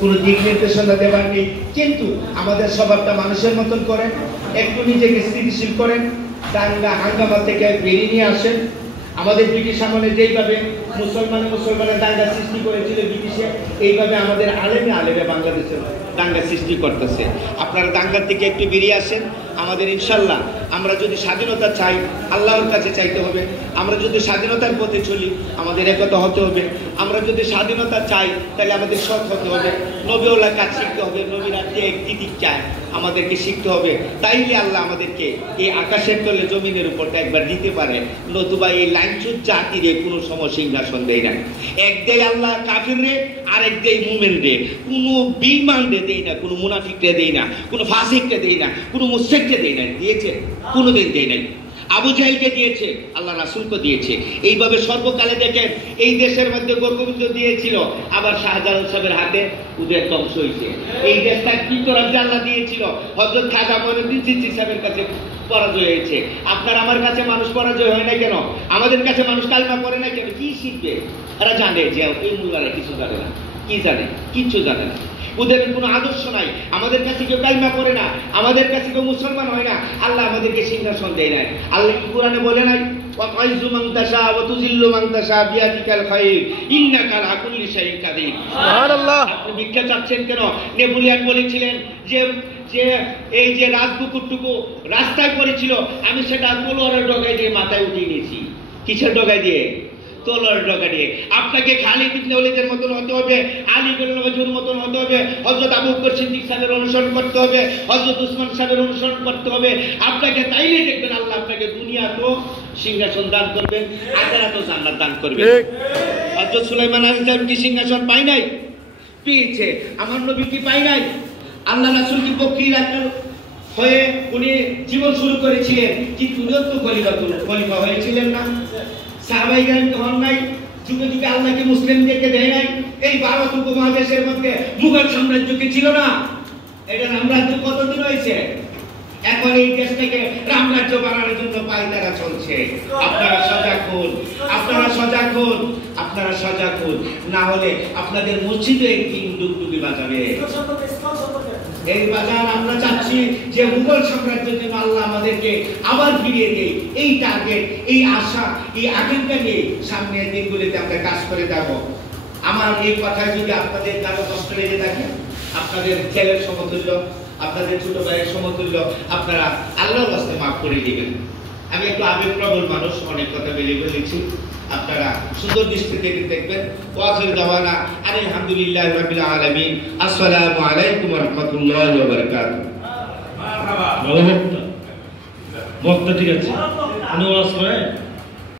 কোনো দিক নির্দেশনা দেবার নেই, কিন্তু আমাদের স্বভাবটা মানুষের মতন করেন, একটু নিজেকে স্থিতিশীল করেন, দাঙ্গা হাঙ্গামা থেকে বেরিয়ে নিয়ে আসেন। আমাদের ব্রিটিশ আমলে যেইভাবে মুসলমানের দাঙ্গা সৃষ্টি করেছিল ব্রিটিশে, এইভাবে আমাদের আলেমে বাংলাদেশের দাঙ্গা সৃষ্টি করতেছে। আপনারা দাঙ্গার থেকে একটু বেরিয়ে আসেন। আমাদের ইনশাল্লাহ আমরা যদি স্বাধীনতা চাই, আল্লাহর কাছে চাইতে হবে। আমরা যদি স্বাধীনতার পথে চলি, আমাদের একতা হতে হবে। আমরা যদি স্বাধীনতা চাই, তাহলে আমাদের সৎ হতে হবে, নবীওয়ালা কাজ শিখতে হবে, নবীরা যে একটি দিক চায় আমাদেরকে শিখতে হবে। তাইলে আল্লাহ আমাদেরকে এই আকাশের তলে জমিনের উপরটা একবার দিতে পারে, নতুবা এই লাইনচুর জাতিরে কোনো সমসিংহাসন দেয় না। এক দেয় আল্লাহ কাফির রে, আর এক দেয় মুমিন রে, কোনো বেঈমান রে দেয় না, কোনো মুনাফিকরে দেয় না, কোনো ফাসিককে দেয় না, কোনো মুশরিককে দেয় না। দিয়েছে? কোনোদিন দেয় নাই। আবু জাহেলকে দিয়েছে, আল্লাহ রাসূলকে দিয়েছে। এইভাবে সর্বকালে দেখেন এই দেশের মধ্যে গোবিন্দ দিয়েছিল, আবার শাহজালাল সাহেবের হাতে উদের ধ্বংস হয়েছে। এই দেশটা কি রাজ্যে আল্লাহ দিয়েছিল, হযরত খাজা মঈনুদ্দিন চিশতি সাহেবের কাছে পরাজয় হয়েছে। আপনার আমার কাছে মানুষ পরাজয় হয় না কেন? আমাদের কাছে মানুষ কালিমা পড়ে না কেন? কি শিখবে? এরা জানে যে এই মুল্লারা কিছু জানে না। কি জানে? কিচ্ছু জানে না। ওদের কোনো আদর্শ নাই। আমাদের কাছে কেউ কালিমা পড়ে না, আমাদের কাছে কেউ মুসলমান হয় না। আল্লাহ আমাদেরকে সিংহাসন দেয় নাই। আল্লাহ কি কোরআনে বলে নাই, ওয়া তাইযু মান তাশা ওয়া তুযিল্লু মান তাশা বিয়াদিকাল খায়র ইন্নাকা আলা কুল্লি শাইইন কাদির। সুবহানাল্লাহ। আপনি ভিক্ষা চাচ্ছেন কেন? নেপোলিয়ন বলেছিলেন যে এই যে রাজপুকুরটুকু রাস্তায় পড়েছিল, আমি সেটা তলোয়ারের ডগায় দিয়ে মাথায় উঠিয়ে নিয়েছি। কিসের ডগায় দিয়ে? তলোয়ারের ডগা দিয়ে। আপনাকে খালিদ ইবনে ওলীদের মতন হতে হবে, আলী ইবনে নজরুর মতন হতে হবে, হযরত আবু বকর সিদ্দিক সাহেবের অনুসরণ করতে হবে, হযরত উসমান সাহেবের অনুসরণ করতে হবে। আপনাকে তাইলে দেখবেন আল্লাহ আপনাকে দুনিয়া তো সিংহাসন দান করবেন, আখিরাতেও জান্নাত দান করবেন। হযরত সুলাইমান আলাইহিস সালাম কি সিংহাসন পায় নাই? পেয়েছে। আমার নবী কি পায় নাই? আল্লাহ রাসূল কি বকরী রাসূল হয়ে উনি জীবন শুরু করেছিলেন, কিন্তু উনিও তো খলিফা হয়েছিলেন না। সাহাবায়ে কেরাম হন নাই? যুগে যুগে আল্লাহকে মুসলিমদেরকে দেয় নাই? এই ভারত উপমহাদেশের মধ্যে মুঘল সাম্রাজ্য কি ছিল না? এটা সাম্রাজ্য কতদিন হয়েছে? এখন এই দেশ থেকে রামরাজ্য বানানোর জন্য পায়তারা চলছে। আপনারা সজাগ হন, আপনারা সজাগ হন, আপনারা সজাগ হন, না হলে আপনাদের মসজিদে একদিন ডুগডুগি বাজাবে। এই বাজার আমরা চাচ্ছি যে মুঘল সাম্রাজ্যের জন্য আল্লাহ আমাদেরকে আবার ফিরিয়ে দেয়। এই টার্গেট, এই আশা, এই আকাঙ্ক্ষা নিয়ে সামনের দিনগুলিতে আমরা কাজ করে যাব। আমার এই কথায় যদি আপনাদের কারো কষ্ট লেগে থাকে, আপনাদের ছেলের সমতুল্য, আপনাদের ছোট ভাইয়ের সমতুল্য, আপনারা আল্লাহর রাস্তে মাফ করে দিবেন। আমি একটু আবেগপ্রবণ মানুষ, অনেক কথা বেরিয়ে বলেছি, আপনারা সুন্দর দৃষ্টিতে দেখবেন। ওয়াখির দাওয়ানা আলহামদুলিল্লাহি রাব্বিল আলামিন। আসসালামু আলাইকুম ওয়া রাহমাতুল্লাহি ওয়া বারাকাতুহু। মারহাবা। বক্তা ঠিক আছে, উনি ওয়াজ করে।